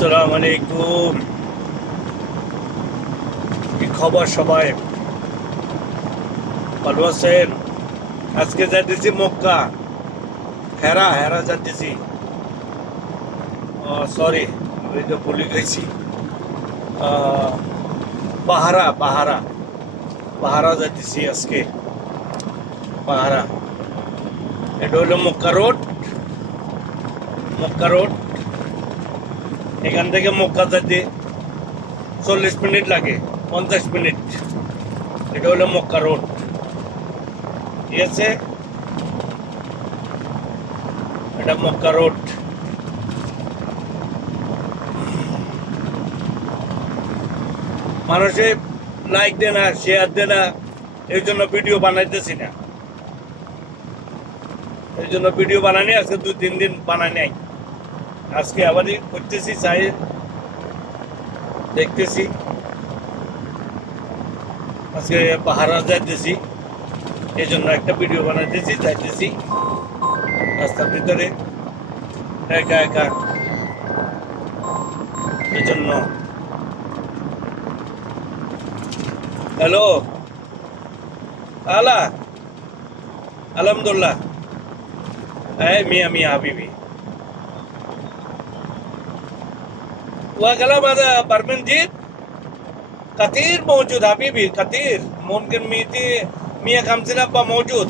আসসালামু আলাইকুম। কি খবর সবাই? ভালো আছেন? আজকে যাইতেছি মক্কা। হেরা হেরা যাইতেছি। সরি, আমি তো ভুলে গেছি। আহ, পাহারা পাহারা পাহারা যাইতেছি আজকে। পাহারা, এটা হলো মক্কা রোড। মক্কা রোড, এখান থেকে মক্কা যাইতে 40 মিনিট লাগে, 50 মিনিট। এটা হলো মক্কা রোড, ঠিক আছে? এটা মক্কা রোড। মানুষে লাইক দেয় না, শেয়ার দেয় না, এই জন্য ভিডিও বানাইতেছি না। এই জন্য ভিডিও বানানি, আজকে 2-3 দিন বানাই নাই। আজকে আবারই করতেছি, চাই দেখতেছি। আজকে পাহাড়া যাইতেছি, এই জন্য একটা ভিডিও বানাইতেছি, যাইতেছি রাস্তার ভিতরে একা একা, এই জন্য। হ্যালো আলা, আলহামদুলিল্লাহ। এই মিয়া মিয়া হাবিবি وكلام هذا برمنجيب كثير موجود حبيبي، كثير. ممكن 150 أبا موجود.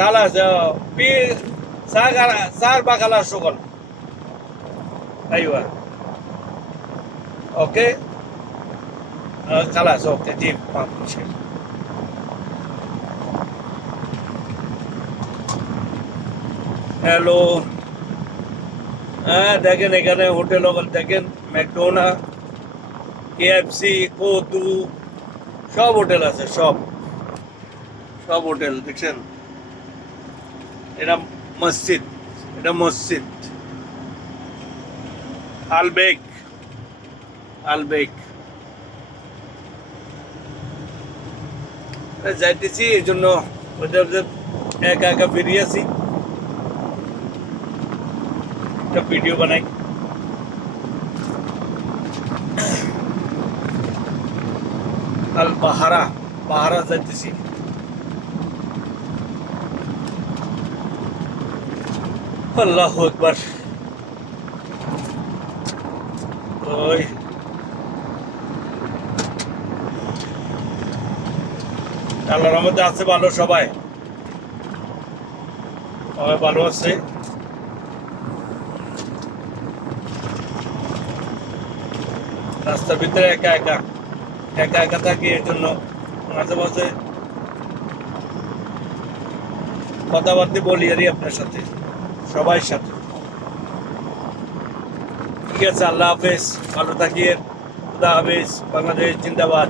خلاص، في صار بقى خلاص شغل. أيوة أوكي. خلاص أوكي جيب، ما في مشكلة. হ্যালো। হ্যাঁ, দেখেন এখানে হোটেল দেখেন, ম্যাকডোনা, KFC, কোতু, সব হোটেল আছে, সব সব হোটেল দেখছেন। এটা মসজিদ, এটা মসজিদ আলবেক, আলবেক। যাইতেছি, এই জন্য একা একা বেরিয়ে আছি, একটা ভিডিও বানাই। আল পাহারা, পাহারা যাইতেছি। আল্লাহু আকবার। ওই আল্লাহর রহমতে আছে ভালো, সবাই সবাই ভালো আছে। রাস্তার ভিতরে একা একা একা একা থাকি, এর জন্য মাঝে মাঝে কথাবার্তা বলি আরই আপনার সাথে, সবার সাথে। ঠিক আছে, আল্লাহ হাফেজ, ভালো থাকিয়ে। খুদা হাফেজ, বাংলাদেশ জিন্দাবাদ।